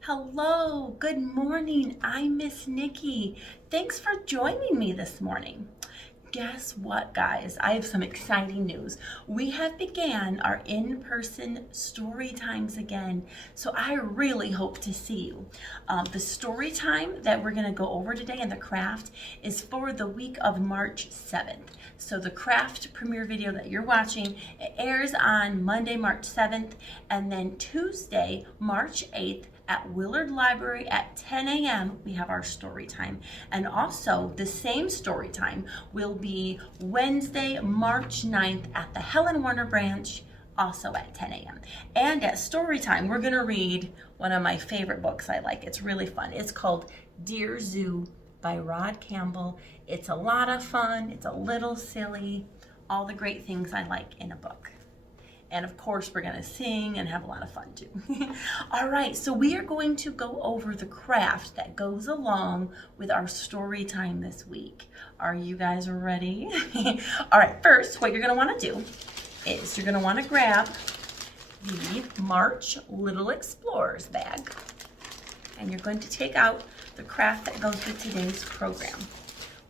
Hello, good morning. I'm Miss Nikki. Thanks for joining me this morning. Guess what, guys? I have some exciting news. We have began our in-person story times again, so I really hope to see you. The story time that we're going to go over today in the craft is for the week of March 7th. So the craft premiere video that you're watching, it airs on Monday, March 7th, and then Tuesday, March 8th, at Willard Library at 10 a.m. we have our story time. And also the same story time will be Wednesday, March 9th at the Helen Warner Branch, also at 10 a.m. And at story time, we're gonna read one of my favorite books I like. It's really fun. It's called Dear Zoo by Rod Campbell. It's a lot of fun. It's a little silly. All the great things I like in a book. And of course, we're gonna sing and have a lot of fun too. All right, so we are going to go over the craft that goes along with our story time this week. Are you guys ready? All right, first, what you're gonna wanna do is you're gonna wanna grab the March Little Explorers bag, and you're going to take out the craft that goes with today's program,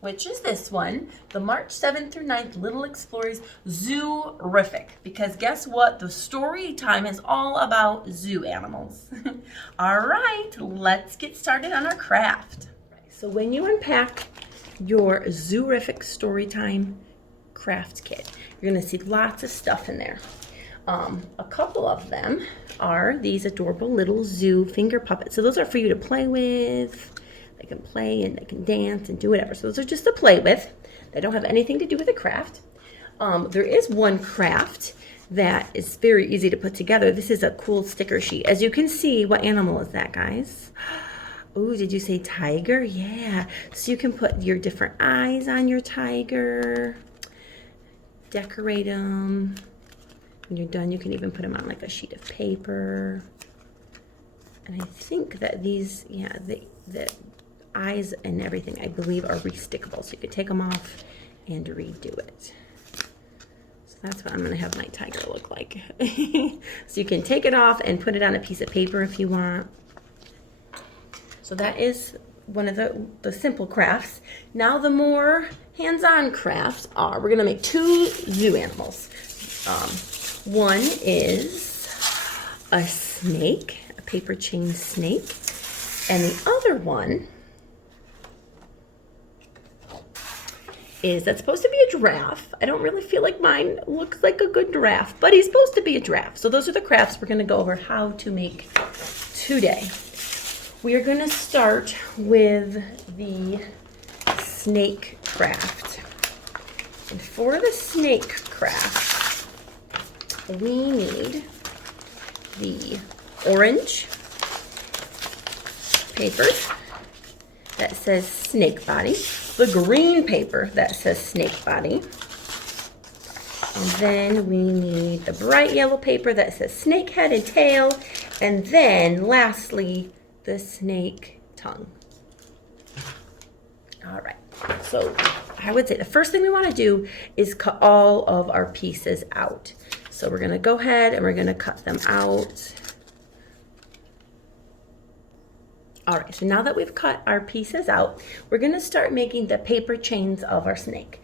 which is this one, the March 7th through 9th Little Explorers Zoo-rific. Because guess what? The story time is all about zoo animals. All right, let's get started on our craft. So when you unpack your Zoo-rific Storytime craft kit, you're gonna see lots of stuff in there. A couple of them are these adorable little zoo finger puppets. So those are for you to play with. They can play and they can dance and do whatever. So those are just to play with. They don't have anything to do with the craft. There is one craft that is very easy to put together. This is a cool sticker sheet. As you can see, what animal is that, guys? Oh, did you say tiger? Yeah. So you can put your different eyes on your tiger. Decorate them. When you're done, you can even put them on like a sheet of paper. And I think that these, yeah, the eyes and everything, I believe, are restickable. So you could take them off and redo it. So that's what I'm gonna have my tiger look like. So you can take it off and put it on a piece of paper if you want. So that is one of the simple crafts. Now the more hands-on crafts are, we're gonna make two zoo animals. One is a snake, a paper chain snake, and the other one that's supposed to be a giraffe. I don't really feel like mine looks like a good giraffe, but he's supposed to be a giraffe. So those are the crafts we're gonna go over how to make today. We are gonna start with the snake craft. And for the snake craft, we need the orange paper that says snake body, the green paper that says snake body, and then we need the bright yellow paper that says snake head and tail, and then lastly, the snake tongue. All right, so I would say the first thing we want to do is cut all of our pieces out. So we're gonna go ahead and we're gonna cut them out. All right, so now that we've cut our pieces out, we're gonna start making the paper chains of our snake.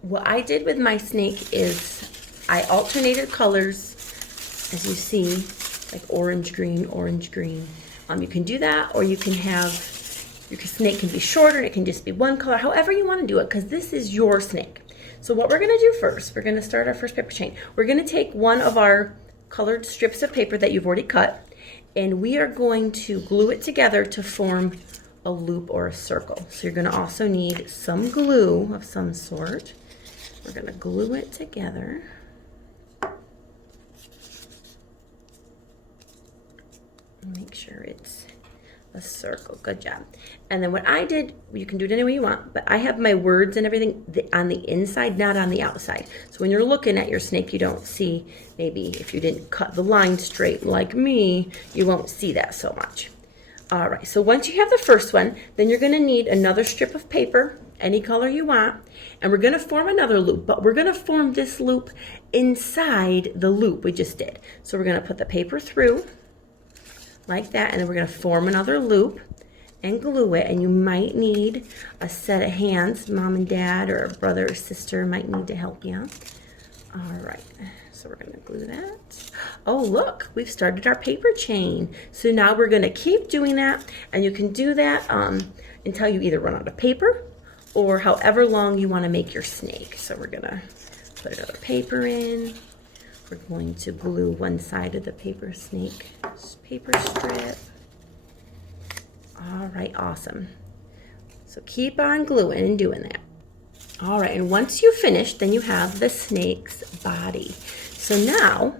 What I did with my snake is I alternated colors, as you see, like orange, green, orange, green. You can do that, or you can have, your snake can be shorter and it can just be one color, however you wanna do it, because this is your snake. So what we're gonna do first, we're gonna start our first paper chain. We're gonna take one of our colored strips of paper that you've already cut, and we are going to glue it together to form a loop or a circle. So you're gonna also need some glue of some sort. We're gonna glue it together. Make sure it's a circle. Good job. And then what I did, you can do it any way you want, but I have my words and everything on the inside, not on the outside. So when you're looking at your snake, you don't see, maybe if you didn't cut the line straight like me, you won't see that so much. All right, so once you have the first one, then you're gonna need another strip of paper, any color you want, and we're gonna form another loop, but we're gonna form this loop inside the loop we just did. So we're gonna put the paper through, like that, and then we're going to form another loop and glue it, and you might need a set of hands. Mom and dad or a brother or sister might need to help you. All right, so we're going to glue that. Oh, look, we've started our paper chain. So now we're going to keep doing that, and you can do that until you either run out of paper or however long you want to make your snake. So we're going to put another paper in. We're going to glue one side of the paper snake paper strip. All right, awesome. So keep on gluing and doing that. All right, and once you finish, then you have the snake's body. So now,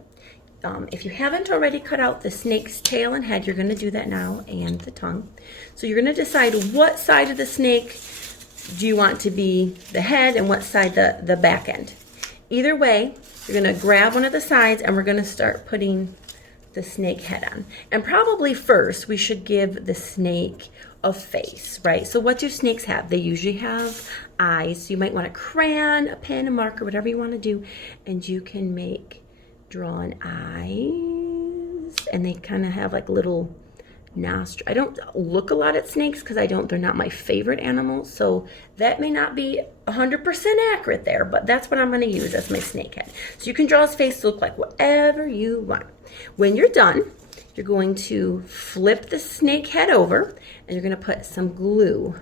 if you haven't already cut out the snake's tail and head, you're going to do that now, and the tongue. So you're going to decide what side of the snake do you want to be the head and what side the back end. Either way, you're going to grab one of the sides and we're going to start putting the snake head on. And probably first we should give the snake a face, right? So what do snakes have? They usually have eyes. So you might want a crayon, a pen, a marker, whatever you want to do, and you can draw an eyes, and they kind of have like little nostrils. I don't look a lot at snakes because they're not my favorite animal, so that may not be 100% accurate there, but that's what I'm going to use as my snake head. So you can draw his face to look like whatever you want. When you're done, you're going to flip the snake head over, and you're going to put some glue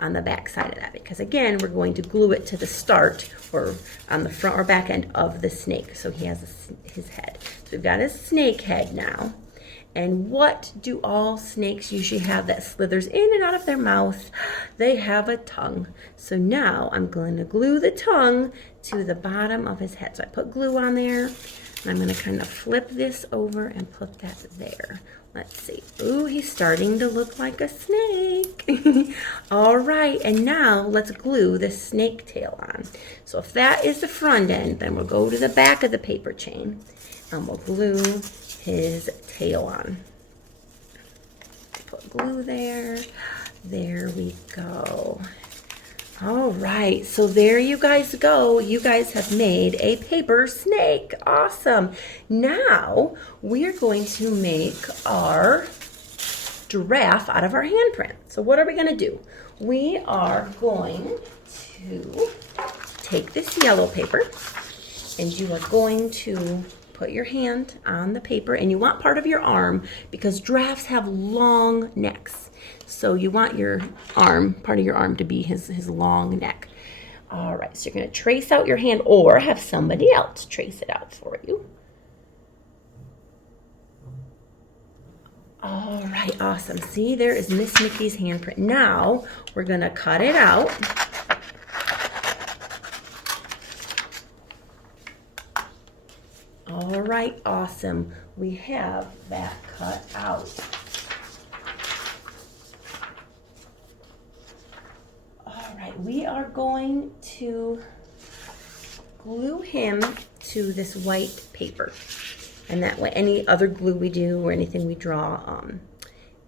on the back side of that, because again, we're going to glue it to the start or on the front or back end of the snake. So he has his head. So we've got his snake head now. And what do all snakes usually have that slithers in and out of their mouth? They have a tongue. So now I'm going to glue the tongue to the bottom of his head. So I put glue on there, and I'm going to kind of flip this over and put that there. Let's see. Ooh, he's starting to look like a snake. All right, and now let's glue the snake tail on. So if that is the front end, then we'll go to the back of the paper chain, and we'll glue his tail on. Put glue there. There we go. All right, so there you guys go. You guys have made a paper snake. Awesome. Now we're going to make our giraffe out of our handprint. So what are we going to do? We are going to take this yellow paper, and you are going to put your hand on the paper, and you want part of your arm because giraffes have long necks. So you want your arm, part of your arm, to be his long neck. All right, so you're going to trace out your hand or have somebody else trace it out for you. All right, awesome. See, there is Miss Mickey's handprint. Now we're going to cut it out. All right, awesome. We have that cut out. All right, we are going to glue him to this white paper. And that way, any other glue we do or anything we draw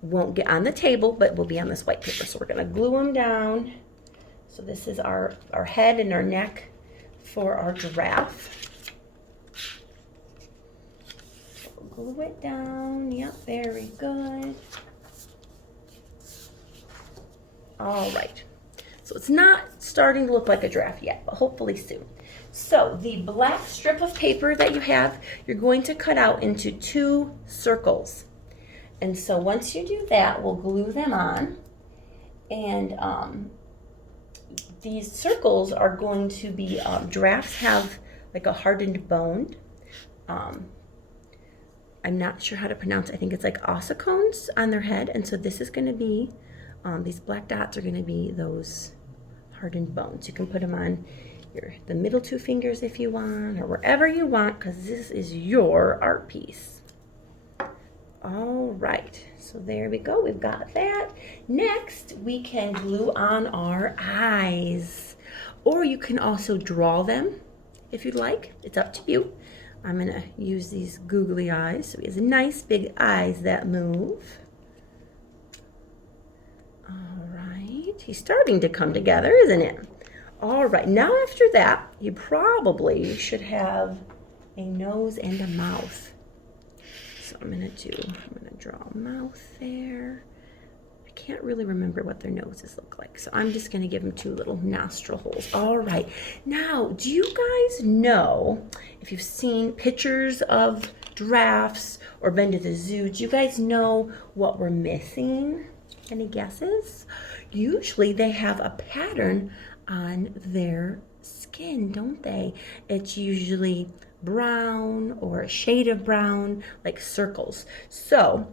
won't get on the table, but will be on this white paper. So we're going to glue him down. So this is our head and our neck for our giraffe. Glue it down. Yep, very good. All right. So it's not starting to look like a giraffe yet, but hopefully soon. So the black strip of paper that you have, you're going to cut out into 2 circles. And so once you do that, we'll glue them on. And these circles are going to be, giraffes have like a hardened bone. I'm not sure how to pronounce it. I think it's like ossicones on their head. And so this is going to be, these black dots are going to be those hardened bones. You can put them on the middle 2 fingers if you want, or wherever you want, because this is your art piece. All right, so there we go. We've got that. Next, we can glue on our eyes, or you can also draw them if you'd like. It's up to you. I'm going to use these googly eyes. So he has nice big eyes that move. All right. He's starting to come together, isn't it? All right. Now after that, you probably should have a nose and a mouth. So so I'm gonna draw a mouth there. I can't really remember what their noses look like, so I'm just gonna give them 2 little nostril holes. All right, now, do you guys know, if you've seen pictures of giraffes or been to the zoo, do you guys know what we're missing? Any guesses? Usually they have a pattern on their skin, don't they? It's usually brown or a shade of brown, like circles. So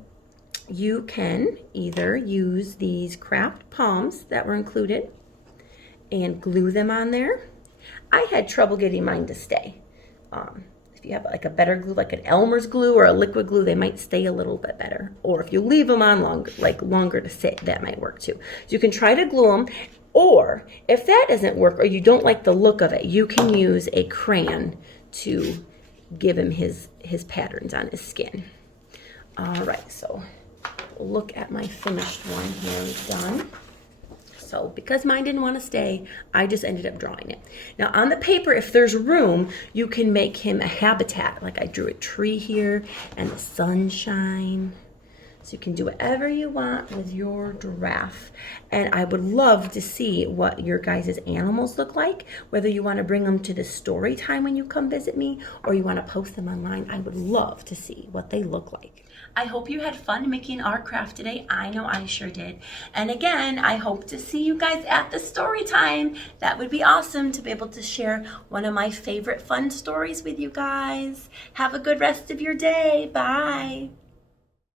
you can either use these craft palms that were included and glue them on there. I had trouble getting mine to stay. If you have like a better glue, like an Elmer's glue or a liquid glue, they might stay a little bit better. Or if you leave them on longer to sit, that might work too. So you can try to glue them, or if that doesn't work or you don't like the look of it, you can use a crayon to give him his patterns on his skin. All right, so look at my finished one here, done. So because mine didn't want to stay, I just ended up drawing it. Now on the paper, if there's room, you can make him a habitat. Like I drew a tree here and the sunshine. So you can do whatever you want with your giraffe. And I would love to see what your guys' animals look like, whether you want to bring them to the story time when you come visit me, or you want to post them online. I would love to see what they look like. I hope you had fun making our craft today. I know I sure did. And again, I hope to see you guys at the story time. That would be awesome to be able to share one of my favorite fun stories with you guys. Have a good rest of your day. Bye.